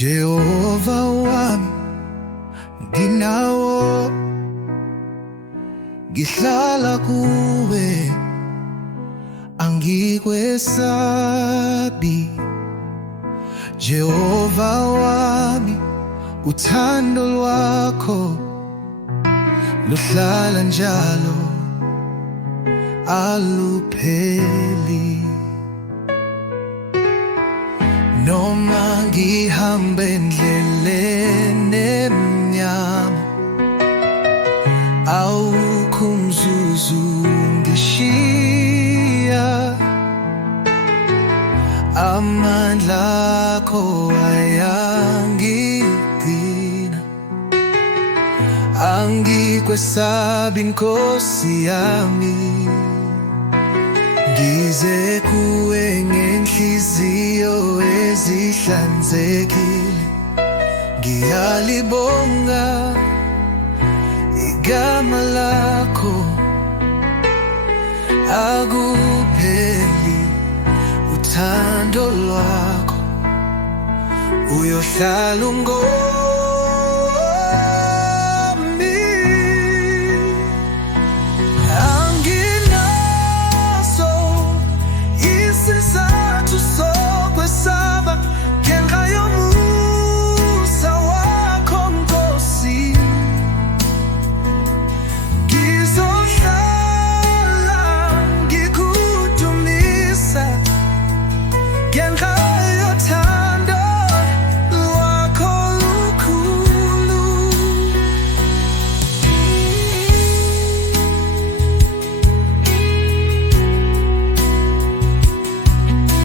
Jehova wami, nginawo, ngihlala kuwe, angikwesabi. Jehova wami, uthando lwakho luhlala njalo, alupheli. Noma ngihambe endleleni emnyama, awukho umzuzu ungishiya. Amandla akho ayangigcina, angikwesabi Nkosi yami. Ngize kuwe ngenhliziyo ezihlanzekile, ngiyalibonga igama lakho, akupheli uthando lwakho, uyohlala Can